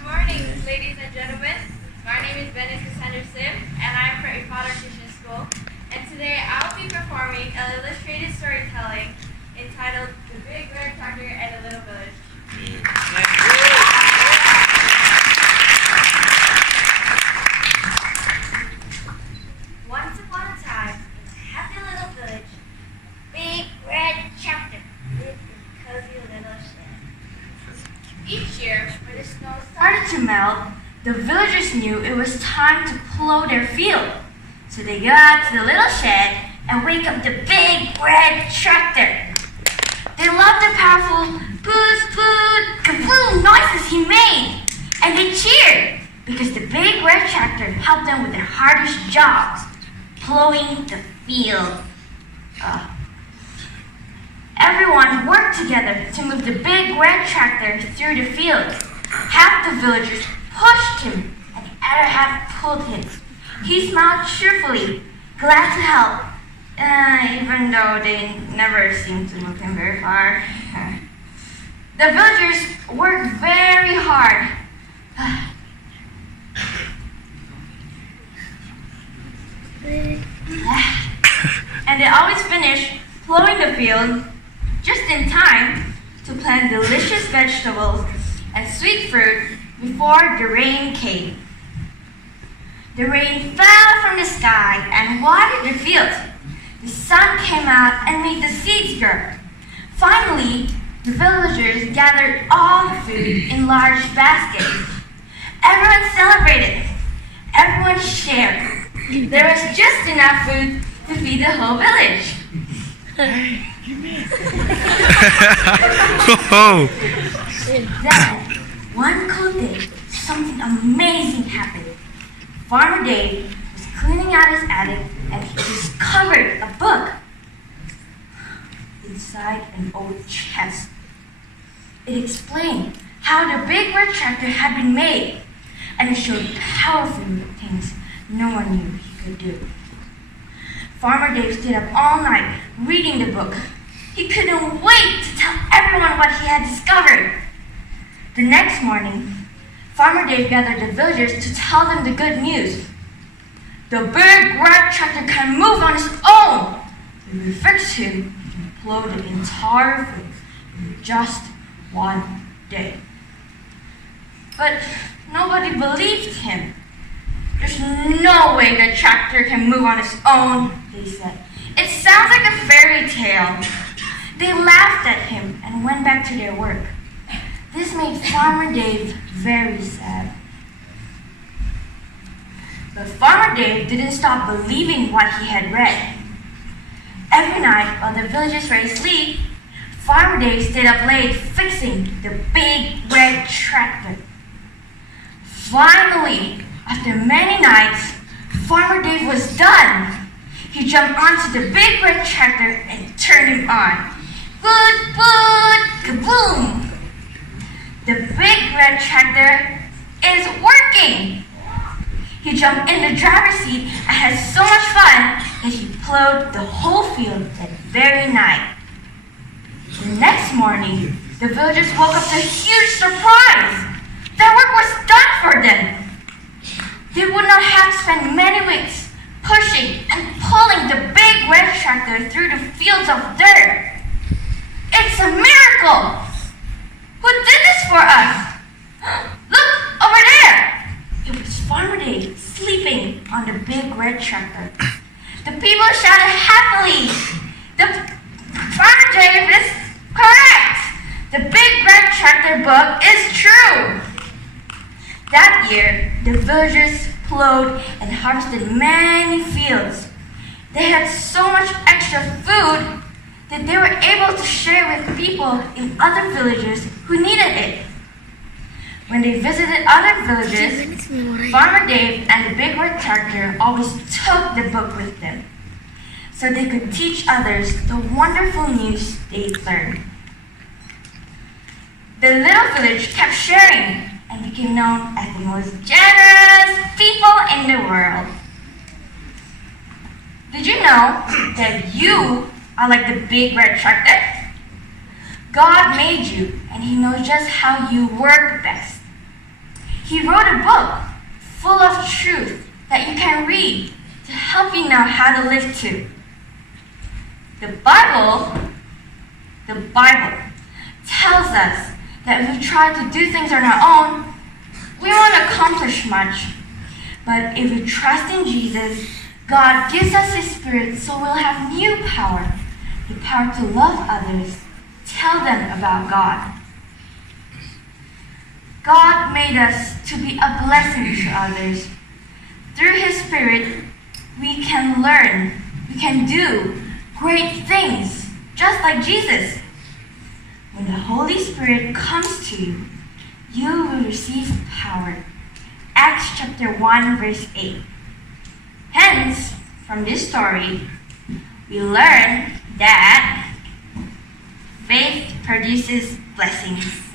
Good morning, ladies and gentlemen. My name is Venice Sim, and I'm from EFATA Christian School. And today I'll be performing an illustrated storytelling entitled The Big Red Tractor and the Little Village. Once upon a time, in a happy little village, Big Red Tractor lived in a cozy little shed. Each year, when the snow started to melt, the villagers knew it was time to plow their field. So they go out to the little shed and wake up the Big Red Tractor. They loved the powerful poot, poot, kaboom noises he made. And they cheered because the Big Red Tractor helped them with their hardest jobs, plowing the field. Everyone worked together to move the Big Red Tractor through the field. Half the villagers pushed him, and the other half pulled him. He smiled cheerfully, glad to help, even though they never seemed to move him very far. The villagers worked very hard. And they always finished plowing the field just in time to plant delicious vegetables and sweet fruit before the rain came. The rain fell from the sky and watered the fields. The sun came out and made the seeds grow. Finally, the villagers gathered all the food in large baskets. Everyone celebrated. Everyone shared. There was just enough food to feed the whole village. Then, one cold day, something amazing happened. Farmer Dave was cleaning out his attic and he discovered a book inside an old chest. It explained how the Big Red Tractor had been made, and it showed powerful things no one knew he could do. Farmer Dave stayed up all night reading the book. He couldn't wait to tell everyone what he had discovered. The next morning, Farmer Dave gathered the villagers to tell them the good news. The Big Red Tractor can move on his own. If we fix him, he can plow the entire field in just one day. But nobody believed him. There's no way the tractor can move on its own, they said. It sounds like a fairy tale. They laughed at him and went back to their work. This made Farmer Dave very sad. But Farmer Dave didn't stop believing what he had read. Every night while the villagers were asleep, Farmer Dave stayed up late fixing the Big Red Tractor. Finally, after many nights, Farmer Dave was done. He jumped onto the Big Red Tractor and turned him on. Boot, boot, kaboom! The Big Red Tractor is working! He jumped in the driver's seat and had so much fun that he plowed the whole field that very night. The next morning, the villagers woke up to a huge surprise. Their work was done for them. They would not have to spend many weeks pushing and pulling the Big Red Tractor through the fields of dirt. It's a miracle! Who did this for us? Look, over there! It was Farmer Dave sleeping on the Big Red Tractor. The people shouted happily. The Farmer Dave is correct! The Big Red Tractor book is true! That year, the villagers plowed and harvested many fields. They had so much extra food that they were able to share with people in other villages who needed it. When they visited other villages, Farmer Dave and the Big Red Tractor always took the book with them, so they could teach others the wonderful news they'd learned. The little village kept sharing and became known as the most generous people in the world. Did you know that you are like the Big Red Tractor? God made you, and He knows just how you work best. He wrote a book full of truth that you can read to help you know how to live too. The Bible tells us that if we try to do things on our own, we won't accomplish much. But if we trust in Jesus, God gives us His Spirit so we'll have new power, the power to love others, tell them about God. God made us to be a blessing to others. Through His Spirit, we can learn, we can do great things, just like Jesus. When the Holy Spirit comes to you, you will receive power. Acts chapter 1, verse 8. Hence, from this story, we learn that faith produces blessings.